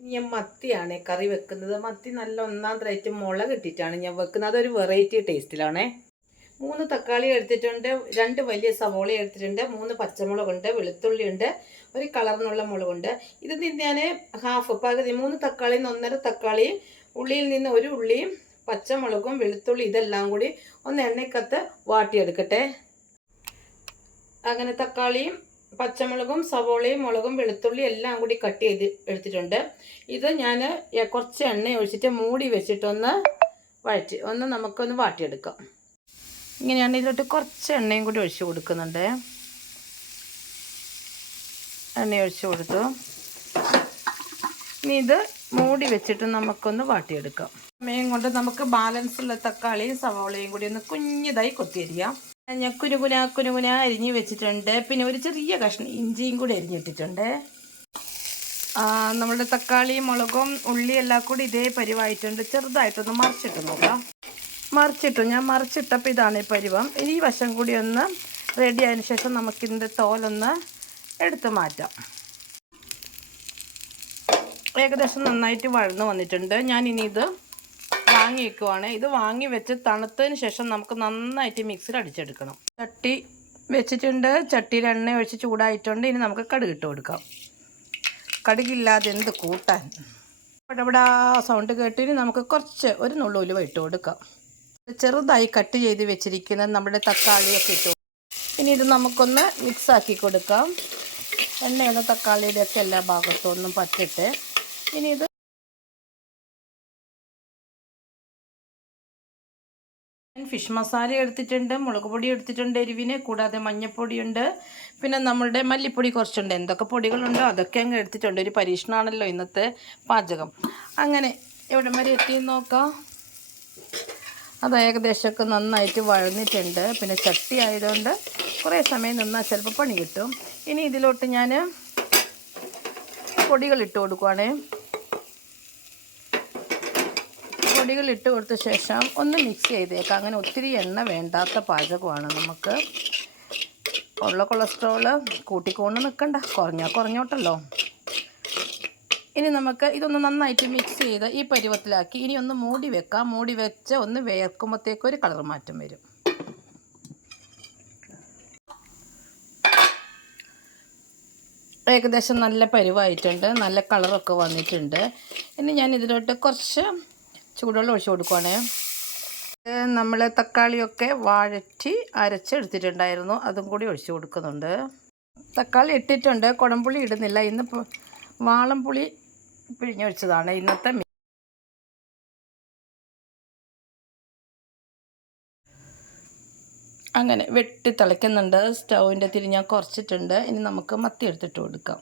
ഞാൻ മത്തിയാണ് കറി വെക്കുന്നത്. മത്തി നല്ല ഒന്നാം തരമായിട്ട് മുളക് ഇട്ടിട്ടാണ് ഞാൻ വെക്കുന്നത്. അതൊരു വെറൈറ്റി ടേസ്റ്റിലാണേ മൂന്ന് തക്കാളി എടുത്തിട്ടുണ്ട്. രണ്ട് വലിയ സവോള എടുത്തിട്ടുണ്ട്. മൂന്ന് പച്ചമുളകുണ്ട് വെളുത്തുള്ളി ഉണ്ട് ഒരു കളറിനുള്ള മുളകുണ്ട്. ഇത് ഞാൻ ഹാഫ് പകുതി മൂന്ന് തക്കാളിയിൽ നിന്ന് ഒന്നര തക്കാളി ഉള്ളിയിൽ നിന്ന് ഒരു ഉള്ളിയും പച്ചമുളകും വെളുത്തുള്ളി ഇതെല്ലാം കൂടി ഒന്ന് എണ്ണയ്ക്കത്ത് വാട്ടിയെടുക്കട്ടെ. അങ്ങനെ തക്കാളിയും പച്ചമുളകും സവോളയും മുളകും വെളുത്തുള്ളി എല്ലാം കൂടി കട്ട് ചെയ്ത് എടുത്തിട്ടുണ്ട്. ഇത് ഞാൻ കുറച്ച് എണ്ണ ഒഴിച്ചിട്ട് മൂടി വെച്ചിട്ടൊന്ന് വഴറ്റി ഒന്ന് നമുക്കൊന്ന് വാട്ടിയെടുക്കാം. ഇങ്ങനെയാണ് ഇതിലോട്ട് കുറച്ച് എണ്ണയും കൂടി ഒഴിച്ച് കൊടുക്കുന്നുണ്ട്. എണ്ണ ഒഴിച്ച് കൊടുത്തു. ഇനി ഇത് മൂടി വെച്ചിട്ട് നമുക്കൊന്ന് വാട്ടിയെടുക്കാം. സമയം കൊണ്ട് നമുക്ക് ബാലൻസുള്ള തക്കാളിയും സവോളയും കൂടി ഒന്ന് കുഞ്ഞിതായി കൊത്തിയരിയാം. ഞാൻ കുനുകുന കുനുകുന അരിഞ്ഞ് വെച്ചിട്ടുണ്ട്. പിന്നെ ഒരു ചെറിയ കഷ്ണം ഇഞ്ചിയും കൂടി അരിഞ്ഞിട്ടിട്ടുണ്ട്. നമ്മുടെ തക്കാളിയും മുളകും ഉള്ളി എല്ലാം കൂടി ഇതേ പരിവായിട്ടുണ്ട്. ചെറുതായിട്ടൊന്ന് മറിച്ചിട്ട് നോക്കാം. മറിച്ചിട്ടു. ഞാൻ മറിച്ചിട്ടപ്പോൾ ഇതാണ് ഈ പരിവം. ഇനി ഈ വശം കൂടി ഒന്ന് റെഡി ആയതിനു ശേഷം നമുക്കിതിന്റെ തോലൊന്ന് എടുത്ത് മാറ്റാം. ഏകദേശം നന്നായിട്ട് വഴന്ന് വന്നിട്ടുണ്ട്. ഞാൻ ഇനി ഇത് വാങ്ങി വെക്കുവാണ് ഇത് വാങ്ങി വെച്ച് തണുത്തതിന് ശേഷം നമുക്ക് നന്നായിട്ട് മിക്സിയിൽ അടിച്ചെടുക്കണം. ചട്ടി വെച്ചിട്ടുണ്ട്. ചട്ടിയിൽ എണ്ണ ഒഴിച്ച് ചൂടായിട്ടുണ്ട്. ഇനി നമുക്ക് കടുക് ഇട്ട് കൊടുക്കാം. കടുകില്ലാതെ എന്ത് കൂട്ടാൻ. സൗണ്ട് സൗണ്ട് കേട്ടിന് നമുക്ക് കുറച്ച് ഒരു നുള്ളു ഉലുവ ഇട്ട് കൊടുക്കാം. ചെറുതായി കട്ട് ചെയ്ത് വെച്ചിരിക്കുന്ന നമ്മുടെ തക്കാളിയൊക്കെ ഇട്ടു ഇനി ഇത് നമുക്കൊന്ന് മിക്സാക്കി കൊടുക്കാം. എണ്ണയൊന്ന് തക്കാളിയുടെ ഒക്കെ എല്ലാ ഭാഗത്തും ഒന്നും പറ്റിട്ട്. ഇനി ഇത് ഫിഷ് മസാല എടുത്തിട്ടുണ്ട് മുളക് പൊടി എടുത്തിട്ടുണ്ട് എരിവിന് കൂടാതെ മഞ്ഞൾപ്പൊടിയുണ്ട് പിന്നെ നമ്മളുടെ മല്ലിപ്പൊടി കുറച്ചുണ്ട്. എന്തൊക്കെ പൊടികളുണ്ടോ അതൊക്കെ അങ്ങ് എടുത്തിട്ടുണ്ട്. ഒരു പരീക്ഷണമാണല്ലോ ഇന്നത്തെ പാചകം. അങ്ങനെ എവിടം വരെ എത്തിയെന്ന് നോക്കാം. അത് ഏകദേശമൊക്കെ നന്നായിട്ട് വഴന്നിട്ടുണ്ട്. പിന്നെ ചട്ടി ആയതുകൊണ്ട് കുറേ സമയം നിന്നാൽ ചിലപ്പോൾ പണി കിട്ടും. ഇനി ഇതിലോട്ട് ഞാൻ പൊടികൾ ഇട്ട് കൊടുക്കുവാണേ. പൊടികൾ ഇട്ട് കൊടുത്ത ശേഷം ഒന്ന് മിക്സ് ചെയ്തേക്കാം. അങ്ങനെ ഒത്തിരി എണ്ണ വേണ്ടാത്ത പാചകമാണ് നമുക്ക്. ഉള്ള കൊളസ്ട്രോൾ കൂട്ടിക്കൊണ്ട് നിൽക്കണ്ട കുറഞ്ഞാൽ കുറഞ്ഞോട്ടല്ലോ. ഇനി നമുക്ക് ഇതൊന്ന് നന്നായിട്ട് മിക്സ് ചെയ്ത് ഈ പരുവത്തിലാക്കി ഇനി ഒന്ന് മൂടി വെക്കാം. മൂടി വെച്ച് ഒന്ന് വേർക്കുമ്പോഴത്തേക്ക് ഒരു കളർ മാറ്റം വരും. ഏകദേശം നല്ല പരുവായിട്ടുണ്ട്. നല്ല കളറൊക്കെ വന്നിട്ടുണ്ട്. ഇനി ഞാൻ ഇതിലോട്ട് കുറച്ച് ചൂടുവെള്ളം ഒഴിച്ച് കൊടുക്കുവാണേ നമ്മൾ തക്കാളിയൊക്കെ വഴറ്റി അരച്ചെടുത്തിട്ടുണ്ടായിരുന്നു. അതും കൂടി ഒഴിച്ച് കൊടുക്കുന്നുണ്ട്. തക്കാളി ഇട്ടിട്ടുണ്ട്. കുടംപുളി ഇടുന്നില്ല. ഇന്ന് വാളംപുളി പിഴിഞ്ഞൊഴിച്ചതാണ് ഇന്നത്തെ അങ്ങനെ വെട്ടി തിളയ്ക്കുന്നുണ്ട്. സ്റ്റൗവിന്റെ തിരി ഞാൻ കുറച്ചിട്ടുണ്ട്. ഇനി നമുക്ക് മത്തി എടുത്തിട്ട് കൊടുക്കാം.